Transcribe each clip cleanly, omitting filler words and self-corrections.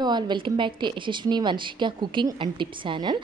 Hello all, welcome back to Yashashwini Vanshika Cooking and Tips channel.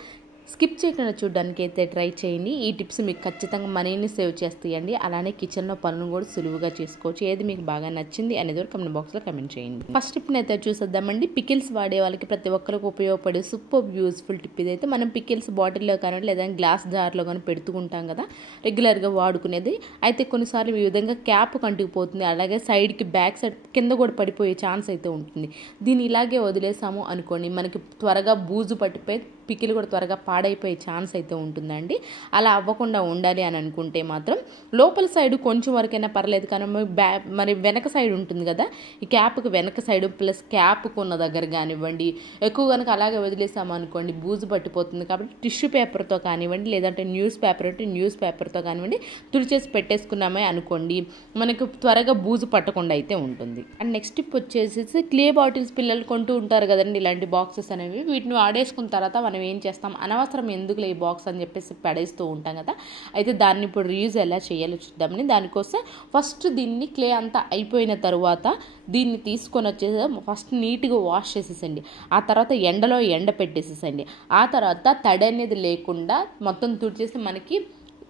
Skip చేయకుండా చూడడానికి అయితే try చేయండి. ఈ టిప్స్ మీకు ఖచ్చితంగా మనీని సేవ్ చేస్తాయండి. అలానే కిచెన్లో పనులు కూడా సులువుగా చేసుకోవచ్చు. ఏది మీకు బాగా నచ్చింది అనేది కమెంట్ బాక్స్లో కమెంట్ చేయండి. ఫస్ట్ టిప్ అయితే చూసేద్దామండి. పికిల్స్ వాడే వాళ్ళకి ప్రతి ఒక్కరికి ఉపయోగపడే సూపర్ యూస్ఫుల్ టిప్ ఇదైతే. మనం పికిల్స్ బాటిల్లో కానీ లేదా గ్లాస్ జార్లో కానీ పెడుతూ ఉంటాం కదా, రెగ్యులర్గా వాడుకునేది. అయితే కొన్నిసార్లు ఈ విధంగా క్యాప్ కంటుకుపోతుంది, అలాగే సైడ్కి బ్యాక్ సైడ్ కింద కూడా పడిపోయే ఛాన్స్ అయితే ఉంటుంది. దీన్ని ఇలాగే వదిలేసాము అనుకోండి, మనకి త్వరగా బూజు పట్టిపోయి పికిల్ కూడా త్వరగా పాడైపోయే ఛాన్స్ అయితే ఉంటుందండి. అలా అవ్వకుండా ఉండాలి అని అనుకుంటే మాత్రం లోపల సైడ్ కొంచెం వరకైనా పర్లేదు, కానీ మరి వెనక సైడ్ ఉంటుంది కదా, ఈ క్యాప్కి వెనక సైడ్ ప్లస్ క్యాప్కు ఉన్న దగ్గర కానివ్వండి, ఎక్కువ కనుక అలాగే వదిలేసాము అనుకోండి బూజు పట్టిపోతుంది. కాబట్టి టిష్యూ పేపర్తో కానివ్వండి, లేదంటే న్యూస్ పేపర్ అంటే న్యూస్ పేపర్తో కానివ్వండి తుడిచేసి పెట్టేసుకున్నామే అనుకోండి, మనకు త్వరగా బూజు పట్టకుండా అయితే ఉంటుంది. అండ్ నెక్స్ట్ టిప్ వచ్చేసి క్లే బాటిల్స్ పిల్లలు కొంటూ ఉంటారు కదండి, ఇలాంటి బాక్సెస్ అనేవి. వీటిని వాడేసుకున్న తర్వాత మనం ఏం చేస్తాం, అనవసరం ఎందుకులే ఈ బాక్స్ అని చెప్పేసి పడేస్తూ ఉంటాం కదా. అయితే దాన్ని ఇప్పుడు రీయూజ్ ఎలా చేయాలో చూద్దామని. దానికోసం ఫస్ట్ దీన్ని క్లే అంతా అయిపోయిన తర్వాత దీన్ని తీసుకొని వచ్చేసి ఫస్ట్ నీట్గా వాష్ చేసేసండి. ఆ తర్వాత ఎండలో ఎండ పెట్టేసేసండి. ఆ తర్వాత తడి అనేది లేకుండా మొత్తం తుడిచేసి మనకి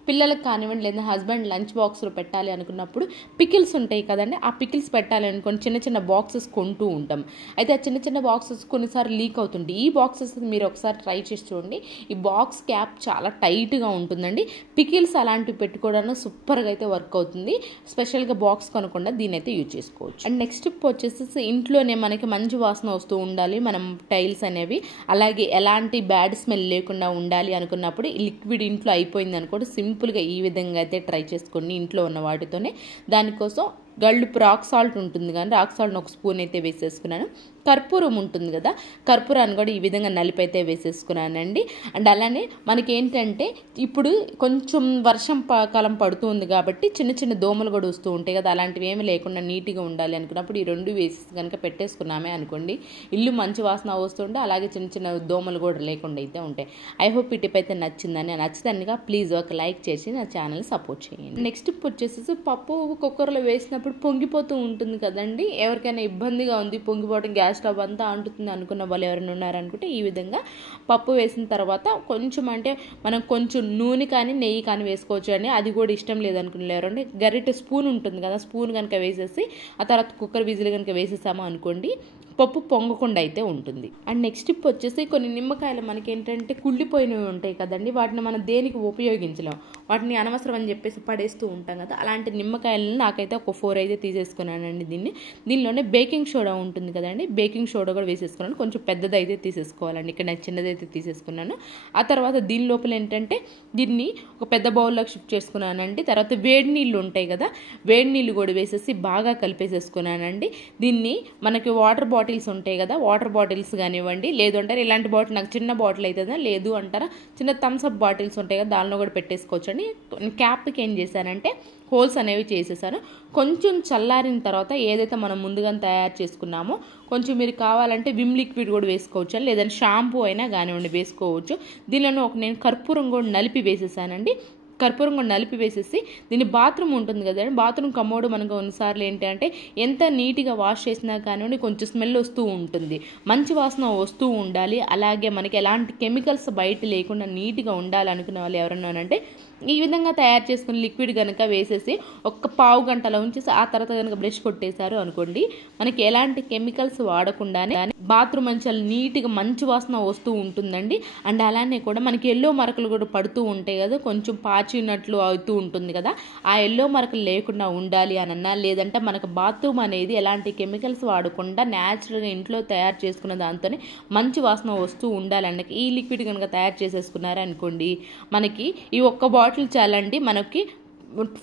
పిల్లలకు కానివ్వండి లేదా హస్బెండ్ లంచ్ బాక్స్లో పెట్టాలి అనుకున్నప్పుడు పికిల్స్ ఉంటాయి కదండి, ఆ పికిల్స్ పెట్టాలి అనుకోండి చిన్న చిన్న బాక్సెస్ కొంటూ ఉంటాం. అయితే ఆ చిన్న చిన్న బాక్సెస్ కొన్నిసార్లు లీక్ అవుతుంది. ఈ బాక్సెస్ మీరు ఒకసారి ట్రై చేసి చూడండి. ఈ బాక్స్ క్యాప్ చాలా టైట్గా ఉంటుందండి. పికిల్స్ అలాంటివి పెట్టుకోవడానికి సూపర్గా అయితే వర్క్ అవుతుంది. స్పెషల్గా బాక్స్ కొనకుండా దీని అయితే యూజ్ చేసుకోవచ్చు. అండ్ నెక్స్ట్ వచ్చేసి ఇంట్లోనే మనకి మంచి వాసన వస్తూ ఉండాలి మనం టైల్స్ అనేవి, అలాగే ఎలాంటి బ్యాడ్ స్మెల్ లేకుండా ఉండాలి అనుకున్నప్పుడు ఈ లిక్విడ్ ఇంట్లో అయిపోయింది అనుకోండి, సింపుల్గా ఈ విధంగా అయితే ట్రై చేసుకోండి ఇంట్లో ఉన్న వాటితోనే. దానికోసం గల్లుపు రాక్ సాల్ట్ ఉంటుంది కానీ రాక్ సాల్ట్ని ఒక స్పూన్ అయితే వేసేసుకున్నాను. కర్పూరం ఉంటుంది కదా, కర్పూరాన్ని కూడా ఈ విధంగా నలిపైతే వేసేసుకున్నానండి. అండ్ అలానే మనకి ఏంటంటే ఇప్పుడు కొంచెం వర్షం కాలం పడుతుంది కాబట్టి చిన్న చిన్న దోమలు కూడా వస్తూ ఉంటాయి కదా, అలాంటివి ఏమి లేకుండా నీట్గా ఉండాలి అనుకున్నప్పుడు ఈ రెండు వేసి కనుక పెట్టేసుకున్నామే అనుకోండి, ఇల్లు మంచి వాసన వస్తుంటే అలాగే చిన్న చిన్న దోమలు కూడా లేకుండా అయితే ఉంటాయి. ఐ హోప్ ఈ టిప్ అయితే నచ్చిందనిగా ప్లీజ్ ఒక లైక్ చేసి నా ఛానల్ సపోర్ట్ చేయండి. నెక్స్ట్ టిప్ వచ్చేసి పప్పు కుక్కర్లో వేసినప్పుడు పొంగిపోతూ ఉంటుంది కదండి. ఎవరికైనా ఇబ్బందిగా ఉంది, పొంగిపోవడం గ్యాస్ స్టవ్ అంతా అంటుతుంది అనుకున్న వాళ్ళు ఎవరైనా ఉన్నారనుకుంటే ఈ విధంగా పప్పు వేసిన తర్వాత కొంచెం అంటే మనం కొంచెం నూనె కానీ నెయ్యి కానీ వేసుకోవచ్చు అండి. అది కూడా ఇష్టం లేదనుకునే ఎవరంటే గరిటె స్పూన్ ఉంటుంది కదా, స్పూన్ కనుక వేసేసి ఆ తర్వాత కుక్కర్ విజిల్ కనుక వేసేసాము అనుకోండి పప్పు పొంగకుండా అయితే ఉంటుంది. అండ్ నెక్స్ట్ టిప్ వచ్చేసి కొన్ని నిమ్మకాయలు మనకి ఏంటంటే కుళ్ళిపోయినవి ఉంటాయి కదండి, వాటిని మనం దేనికి ఉపయోగించలేం, వాటిని అనవసరం అని చెప్పేసి పడేస్తూ ఉంటాం కదా. అలాంటి నిమ్మకాయలను నాకైతే ఒక 4 అయితే తీసేసుకున్నానండి. దీనిలోనే బేకింగ్ సోడా ఉంటుంది కదండి, బేకింగ్ సోడా కూడా వేసేసుకున్నాను. కొంచెం పెద్దది అయితే తీసేసుకోవాలండి, ఇక్కడ నేను చిన్నదైతే తీసేసుకున్నాను. ఆ తర్వాత దీని లోపల ఏంటంటే దీన్ని ఒక పెద్ద బౌల్లోకి షిఫ్ట్ చేసుకున్నానండి. తర్వాత వేడి నీళ్ళు ఉంటాయి కదా, వేడి నీళ్ళు కూడా వేసేసి బాగా కలిపేసేసుకున్నానండి. దీన్ని మనకి వాటర్ బాటిల్స్ ఉంటాయి కదా, వాటర్ బాటిల్స్ కానివ్వండి, లేదు అంటారు ఇలాంటి బాటిల్ నాకు చిన్న బాటిల్ అవుతుందా, లేదు అంటారా చిన్న థమ్స్అప్ బాటిల్స్ ఉంటాయి కదా దానిలో కూడా పెట్టేసుకోవచ్చు అండి. క్యాప్కి ఏం చేశానంటే హోల్స్ అనేవి చేసేసాను. కొంచెం చల్లారిన తర్వాత ఏదైతే మనం ముందుగా తయారు చేసుకున్నామో కొంచెం మీరు కావాలంటే విమ్ లిక్విడ్ కూడా వేసుకోవచ్చు, లేదంటే షాంపూ అయినా కానివ్వండి వేసుకోవచ్చు. దీనిలో నేను కర్పూరం కూడా నలిపి వేసేసానండి. కర్పూరం కూడా నలిపి వేసేసి దీన్ని బాత్రూమ్ ఉంటుంది కదండి, బాత్రూమ్ కమోడ్ మనకు కొన్నిసార్లు ఏంటంటే ఎంత నీట్గా వాష్ చేసినా కానివ్వండి కొంచెం స్మెల్ వస్తూ ఉంటుంది, మంచి వాసన వస్తూ ఉండాలి. అలాగే మనకి ఎలాంటి కెమికల్స్ బయట లేకుండా నీట్గా ఉండాలి అనుకునే వాళ్ళు ఎవరన్నానంటే ఈ విధంగా తయారు చేసుకుని లిక్విడ్ కనుక వేసేసి ఒక పావు గంటలో ఉంచేసి ఆ తర్వాత కనుక బ్రష్ కొట్టేశారు అనుకోండి, మనకి ఎలాంటి కెమికల్స్ వాడకుండానే బాత్రూమ్ మంచి నీట్గా మంచి వాసన వస్తూ ఉంటుందండి. అండ్ అలానే కూడా మనకి ఎల్లో మరకలు కూడా పడుతూ ఉంటాయి కదా, కొంచెం పాచినట్లు అవుతూ ఉంటుంది కదా, ఆ ఎల్లో మరకలు లేకుండా ఉండాలి అనన్నా, లేదంటే మనకు బాత్రూమ్ అనేది ఎలాంటి కెమికల్స్ వాడకుండా న్యాచురల్గా ఇంట్లో తయారు చేసుకున్న దాంతోనే మంచి వాసన వస్తూ ఉండాలండి. ఈ లిక్విడ్ కనుక తయారు చేసేసుకున్నారనుకోండి మనకి ఈ ఒక్క బాటిల్ చాలండి మనకి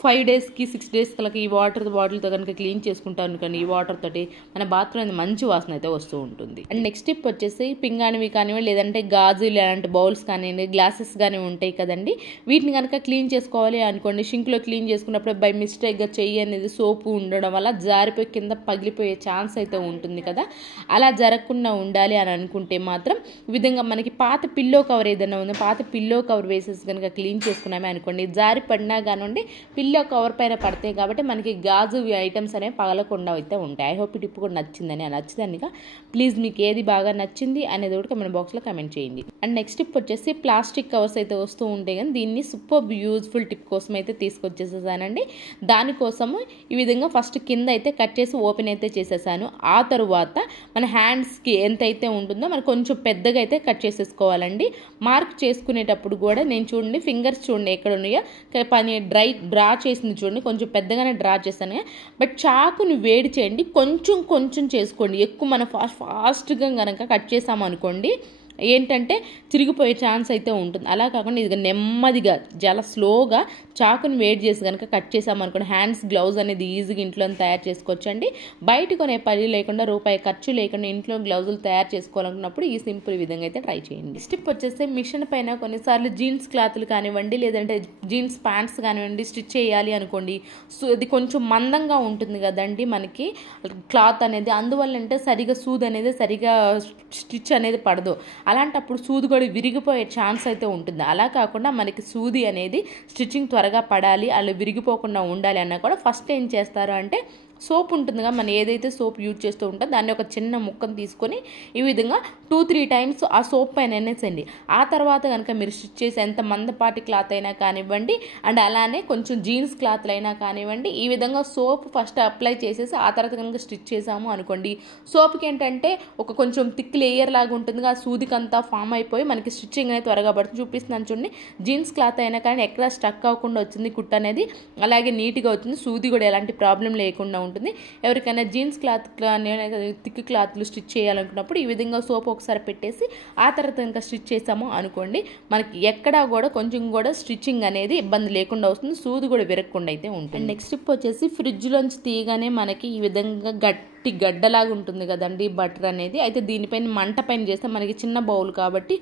5 డేస్కి 6 డేస్ కలకి ఈ బాటిల్తో కనుక క్లీన్ చేసుకుంటాను కానీ ఈ వాటర్ తోటి మన బాత్రూమ్ అనేది మంచి వాసన అయితే వస్తూ ఉంటుంది. అండ్ నెక్స్ట్ టిప్ వచ్చేసి పింగానివి కానివ్వండి, లేదంటే గాజు ఇలాంటి బౌల్స్ కానివ్వండి, గ్లాసెస్ కానీ ఉంటాయి కదండి, వీటిని కనుక క్లీన్ చేసుకోవాలి అనుకోండి, షింక్లో క్లీన్ చేసుకున్నప్పుడు బై మిస్టేక్గా చెయ్యి అనేది సోపు ఉండడం వల్ల జారిపోయి కింద పగిలిపోయే ఛాన్స్ అయితే ఉంటుంది కదా. అలా జరగకుండా ఉండాలి అని అనుకుంటే మాత్రం ఈ విధంగా మనకి పాత పిల్లో కవర్ ఏదైనా ఉంది, పాత పిల్లో కవర్ వేసేసి కనుక క్లీన్ చేసుకున్నామే అనుకోండి, జారి పడినా కానివ్వండి పిల్లో కవర్ పైన పడతాయి కాబట్టి మనకి గాజు ఐటమ్స్ అనేవి పగలకుండా అయితే ఉంటాయి. ఐ హోప్ ఈ టిప్ కూడా నచ్చిందని. నచ్చిందనిగా ప్లీజ్ మీకు ఏది బాగా నచ్చింది అనేది కూడా కమెంట్ బాక్స్లో కమెంట్ చేయండి. అండ్ నెక్స్ట్ టిప్ వచ్చేసి ప్లాస్టిక్ కవర్స్ అయితే వస్తూ ఉంటాయి కానీ దీన్ని సూపర్ యూజ్ఫుల్ టిప్ కోసం అయితే తీసుకొచ్చేసేసానండి. దానికోసము ఈ విధంగా ఫస్ట్ కింద అయితే కట్ చేసి ఓపెన్ అయితే చేసేసాను. ఆ తరువాత మన హ్యాండ్స్కి ఎంత అయితే ఉంటుందో మనకు కొంచెం పెద్దగా అయితే కట్ చేసేసుకోవాలండి. మార్క్ చేసుకునేటప్పుడు కూడా నేను చూడండి ఫింగర్స్ చూడండి ఎక్కడ ఉన్నాయో పని డ్రా చేసింది చూడండి, కొంచెం పెద్దగానే డ్రా చేస్తాను. బట్ చాకుని వేడి చేయండి, కొంచెం చేసుకోండి. ఎక్కువ మనం ఫాస్ట్గా కనుక కట్ చేసామనుకోండి ఏంటంటే చిరిగిపోయే ఛాన్స్ అయితే ఉంటుంది. అలా కాకుండా ఇది నెమ్మదిగా చాలా స్లోగా చాకుని వేడి చేసి కనుక కట్ చేసామనుకోండి హ్యాండ్స్ గ్లౌజ్ అనేది ఈజీగా ఇంట్లో తయారు చేసుకోవచ్చండి. బయట కొనే పని లేకుండా రూపాయి ఖర్చు లేకుండా ఇంట్లో గ్లౌజులు తయారు చేసుకోవాలనుకున్నప్పుడు ఈ సింపుల్ విధంగా అయితే ట్రై చేయండి. స్టిప్ వచ్చేసి మిషన్ పైన కొన్నిసార్లు జీన్స్ క్లాత్లు కానివ్వండి లేదంటే జీన్స్ ప్యాంట్స్ కానివ్వండి స్టిచ్ చేయాలి అనుకోండి. సో అది కొంచెం మందంగా ఉంటుంది కదండి మనకి క్లాత్ అనేది, అందువల్ల అంటే సరిగా సూది అనేది సరిగా స్టిచ్ అనేది పడదు. అలాంటప్పుడు సూది కూడా విరిగిపోయే ఛాన్స్ అయితే ఉంటుంది. అలా కాకుండా మనకి సూది అనేది స్టిచ్చింగ్ త్వరగా పడాలి, అలా విరిగిపోకుండా ఉండాలి అన్నా కూడా ఫస్ట్ ఏం చేస్తారు అంటే సోప్ ఉంటుందిగా, మనం ఏదైతే సోప్ యూజ్ చేస్తూ ఉంటుందో దాన్ని ఒక చిన్న ముక్కను తీసుకొని ఈ విధంగా 2-3 టైమ్స్ ఆ సోప్ పైన అనేసండి. ఆ తర్వాత కనుక మీరు స్టిచ్ చేసి ఎంత మందపాటి క్లాత్ అయినా కానివ్వండి అండ్ అలానే కొంచెం జీన్స్ క్లాత్లు అయినా కానివ్వండి ఈ విధంగా సోప్ ఫస్ట్ అప్లై చేసేసి ఆ తర్వాత కనుక స్టిచ్ చేసాము అనుకోండి సోప్కి ఏంటంటే ఒక కొంచెం థిక్ లేయర్ లాగా ఉంటుంది, ఆ సూదికి అంతా ఫామ్ అయిపోయి మనకి స్టిచ్చింగ్ అనేది త్వరగా పడుతుంది. చూపిస్తున్నాను చూడండి, జీన్స్ క్లాత్ అయినా కానీ ఎక్కడ స్టక్ అవ్వకుండా వచ్చింది కుట్ అనేది, అలాగే నీట్గా వచ్చింది, సూది కూడా ఎలాంటి ప్రాబ్లం లేకుండా ఉంటుంది. ఎవరికైనా జీన్స్ క్లాత్ థిక్ క్లాత్లు స్టిచ్ చేయాలనుకున్నప్పుడు ఈ విధంగా సోప్ ఒకసారి పెట్టేసి ఆ తర్వాత ఇంకా స్టిచ్ చేసాము అనుకోండి మనకి ఎక్కడా కూడా కొంచెం కూడా స్టిచ్చింగ్ అనేది ఇబ్బంది లేకుండా వస్తుంది, సూది కూడా విరగకుండా అయితే ఉంటుంది. నెక్స్ట్ టిప్ వచ్చేసి ఫ్రిడ్జ్లోంచి తీయగానే మనకి ఈ విధంగా గట్టి గడ్డలాగా ఉంటుంది కదండి బటర్ అనేది, అయితే దీనిపైన మంట పైన చేస్తే మనకి చిన్న బౌల్ కాబట్టి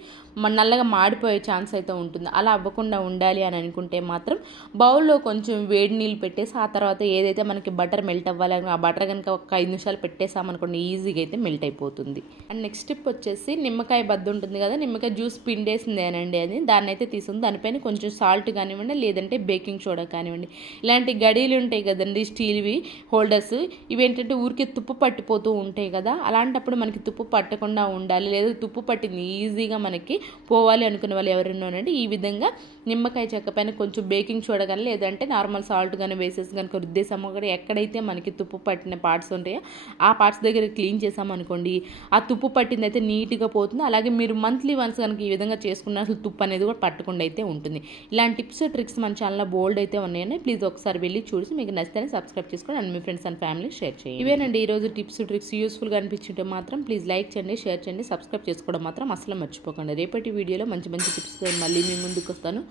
నల్లగా మాడిపోయే ఛాన్స్ అయితే ఉంటుంది. అలా అవ్వకుండా ఉండాలి అని అనుకుంటే మాత్రం బౌల్లో కొంచెం వేడి నీళ్ళు పెట్టేసి ఆ తర్వాత ఏదైతే మనకి బటర్ మెల్ట్ అవ్వాలి ఆ బటర్ కనుక ఒక 5 నిమిషాలు పెట్టేసామనుకోండి ఈజీగా అయితే మెల్ట్ అయిపోతుంది. అండ్ నెక్స్ట్ టిప్ వచ్చేసి నిమ్మకాయ బద్ద ఉంటుంది కదా, నిమ్మకాయ జ్యూస్ పిండేసిందేనండి అది, దాన్ని అయితే తీసుకుంది. దానిపైన కొంచెం సాల్ట్ కానివ్వండి లేదంటే బేకింగ్ సోడా కానివ్వండి, ఇలాంటి గడీలు ఉంటాయి కదండి స్టీల్వి హోల్డర్స్, ఇవి ఏంటంటే ఊరికే తుప్పు పట్టిపోతూ ఉంటాయి కదా, అలాంటప్పుడు మనకి తుప్పు పట్టకుండా ఉండాలి లేదా తుప్పు పట్టింది ఈజీగా మనకి పోవాలి అనుకునే వాళ్ళు ఎవరైనానండి ఈ విధంగా నిమ్మకాయ చెక్క పైన కొంచెం బేకింగ్ సోడా కానీ లేదంటే నార్మల్ సాల్ట్ కానీ వేసేసి కనుక రుద్దేసాము కూడా ఎక్కడైతే మనకి తుప్పు పట్టిన పార్ట్స్ ఉంటాయో ఆ పార్ట్స్ దగ్గర క్లీన్ చేసామనుకోండి ఆ తుప్పు పట్టింది అయితే నీట్గా పోతుంది. అలాగే మీరు మంత్లీ వన్స్ కనుక ఈ విధంగా చేసుకున్న అసలు తుప్పు అనేది కూడా పట్టకుండా అయితే ఉంటుంది. ఇలాంటి టిప్స్ ట్రిక్స్ మన ఛానల్లో బోల్డ్ అయితే ఉన్నాయండి, ప్లీజ్ ఒకసారి వెళ్ళి చూసి మీకు నచ్చితే సబ్స్క్రైబ్ చేసుకోండి and me friends and family share చేయండి. ఇవేనండి ఈరోజు టిప్స్ ట్రిక్స్, యూస్ఫుల్గా అనిపించుంటే మాత్రం ప్లీజ్ లైక్ చేయండి, షేర్ చేయండి, సబ్స్క్రైబ్ చేసుకోవడం మాత్రం అసలు మర్చిపోకండి. రేపటి వీడియోలో మంచి మంచి టిప్స్ మళ్ళీ మీ ముందుకు వస్తాను.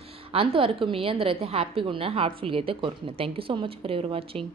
అంతవరకు మీ అందరూ అయితే హ్యాపీగా ఉన్న హార్ట్ఫుల్గా అయితే కోరుకున్నాను. Thank you so much for ever watching.